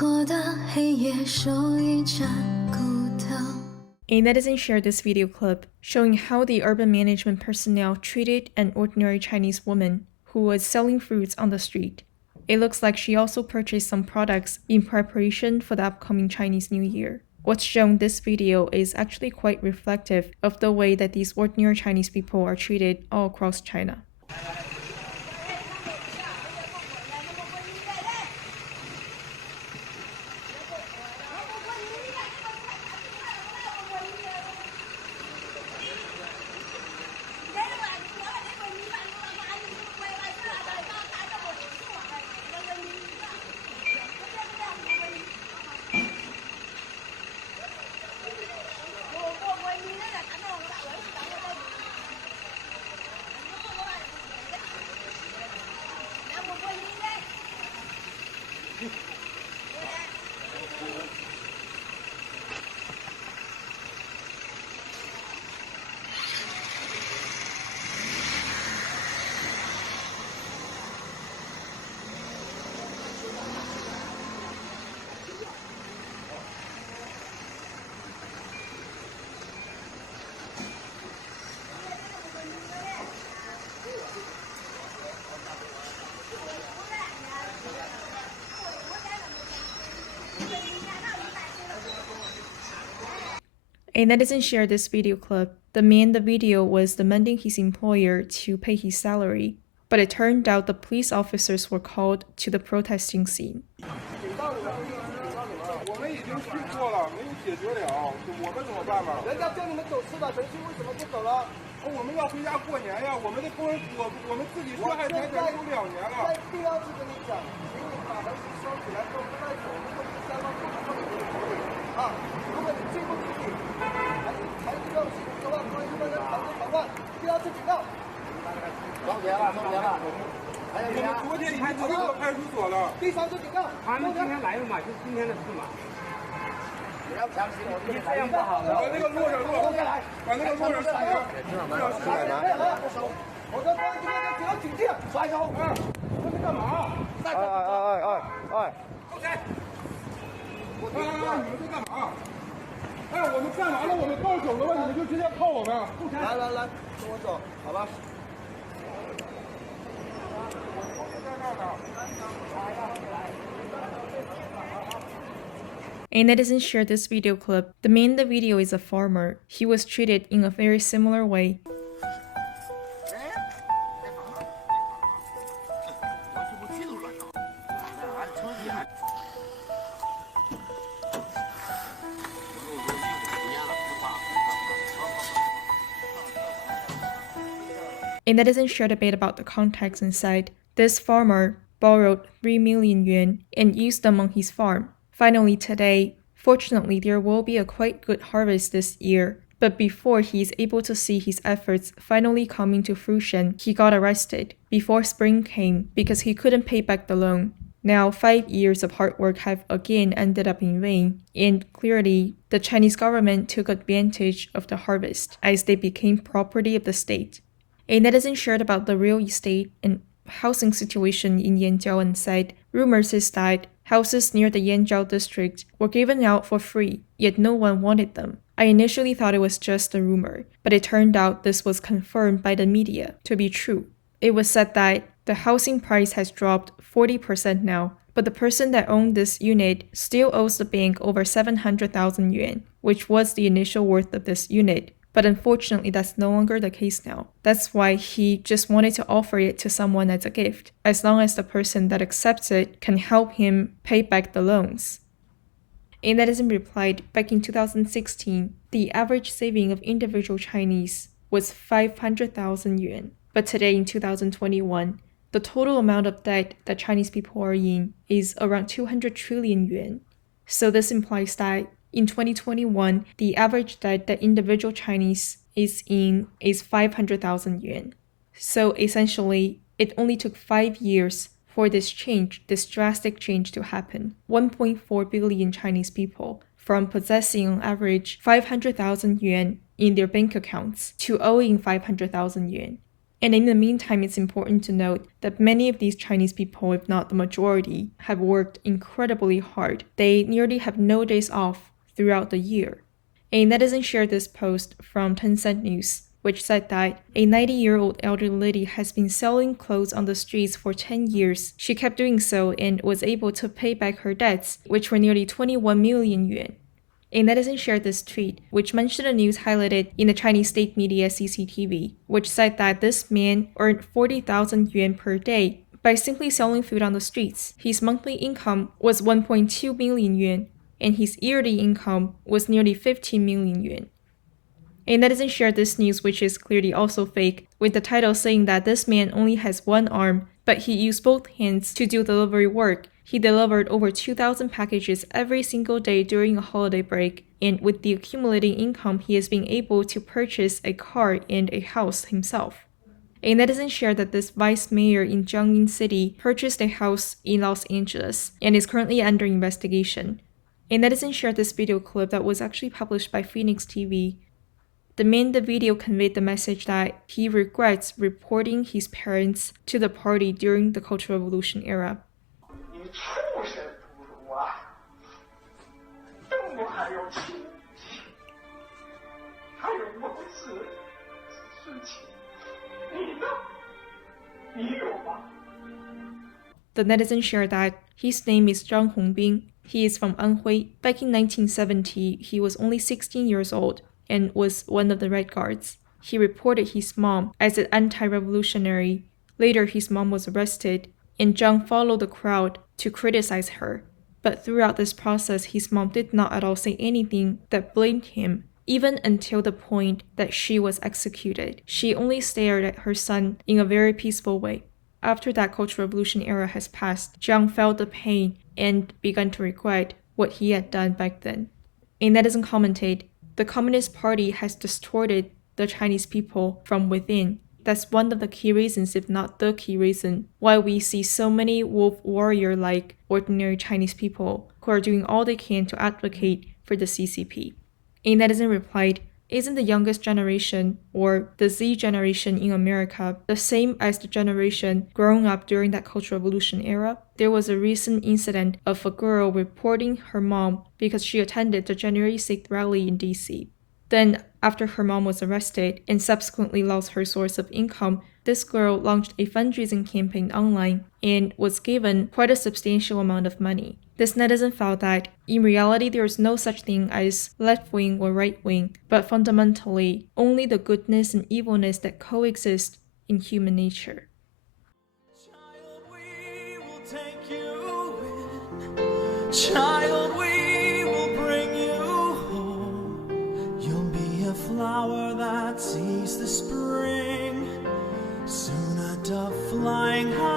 A netizen shared this video clip showing how the urban management personnel treated an ordinary Chinese woman who was selling fruits on the street. It looks like she also purchased some products in preparation for the upcoming Chinese New Year. What's shown in this video is actually quite reflective of the way that these ordinary Chinese people are treated all across China. A netizen shared this video clip. The man in the video was demanding his employer to pay his salary, but it turned out the police officers were called to the protesting scene. A netizen shared this video clip. The man in the video is a farmer. He was treated in a very similar way. A netizen shared a bit about the context and said, this farmer borrowed 3 million yuan and used them on his farm. Finally today, fortunately there will be a quite good harvest this year, but before he is able to see his efforts finally coming to fruition, he got arrested before spring came because he couldn't pay back the loan. Now 5 years of hard work have again ended up in vain, and clearly the Chinese government took advantage of the harvest as they became property of the state. A netizen shared about the real estate and housing situation in Yanjiao and said, rumors is that houses near the Yanjiao district were given out for free, yet no one wanted them. I initially thought it was just a rumor, but it turned out this was confirmed by the media to be true. It was said that the housing price has dropped 40% now, but the person that owned this unit still owes the bank over 700,000 yuan, which was the initial worth of this unit. But unfortunately, that's no longer the case now. That's why he just wanted to offer it to someone as a gift, as long as the person that accepts it can help him pay back the loans. A netizen replied, back in 2016, the average saving of individual Chinese was 500,000 yuan. But today in 2021, the total amount of debt that Chinese people are in is around 200 trillion yuan. So this implies that in 2021, the average debt that individual Chinese is in is 500,000 yuan. So essentially, it only took 5 years for this drastic change to happen. 1.4 billion Chinese people, from possessing on average 500,000 yuan in their bank accounts to owing 500,000 yuan. And in the meantime, it's important to note that many of these Chinese people, if not the majority, have worked incredibly hard. They nearly have no days off throughout the year. A netizen shared this post from Tencent News, which said that a 90-year-old elderly lady has been selling clothes on the streets for 10 years. She kept doing so and was able to pay back her debts, which were nearly 21 million yuan. A netizen shared this tweet, which mentioned a news highlighted in the Chinese state media CCTV, which said that this man earned 40,000 yuan per day by simply selling food on the streets. His monthly income was 1.2 million yuan, and his yearly income was nearly 15 million yuan. A netizen shared this news, which is clearly also fake, with the title saying that this man only has one arm, but he used both hands to do delivery work. He delivered over 2,000 packages every single day during a holiday break, and with the accumulating income, he has been able to purchase a car and a house himself. A netizen shared that this vice mayor in Jiangyin City purchased a house in Los Angeles and is currently under investigation. A netizen shared this video clip that was actually published by Phoenix TV. The man in the video conveyed the message that he regrets reporting his parents to the party during the Cultural Revolution era. The netizen shared that his name is Zhang Hongbin. He is from Anhui. Back in 1970, he was only 16 years old and was one of the Red Guards. He reported his mom as an anti-revolutionary. Later, his mom was arrested, and Zhang followed the crowd to criticize her. But throughout this process, his mom did not at all say anything that blamed him, even until the point that she was executed. She only stared at her son in a very peaceful way. After that Cultural Revolution era has passed, Zhang felt the pain and began to regret what he had done back then. A netizen commented, "The Communist Party has distorted the Chinese people from within. That's one of the key reasons, if not the key reason, why we see so many wolf warrior-like ordinary Chinese people who are doing all they can to advocate for the CCP." A netizen replied, "Isn't the youngest generation, or the Z generation in America, the same as the generation growing up during that Cultural Revolution era? There was a recent incident of a girl reporting her mom because she attended the January 6th rally in DC. Then, after her mom was arrested and subsequently lost her source of income, this girl launched a fundraising campaign online and was given quite a substantial amount of money. This netizen felt that, in reality, there is no such thing as left-wing or right-wing, but fundamentally, only the goodness and evilness that coexist in human nature." Child, we will take you in. Child, we will bring you home. You'll be a flower that sees the spring. Soon a dove flying high.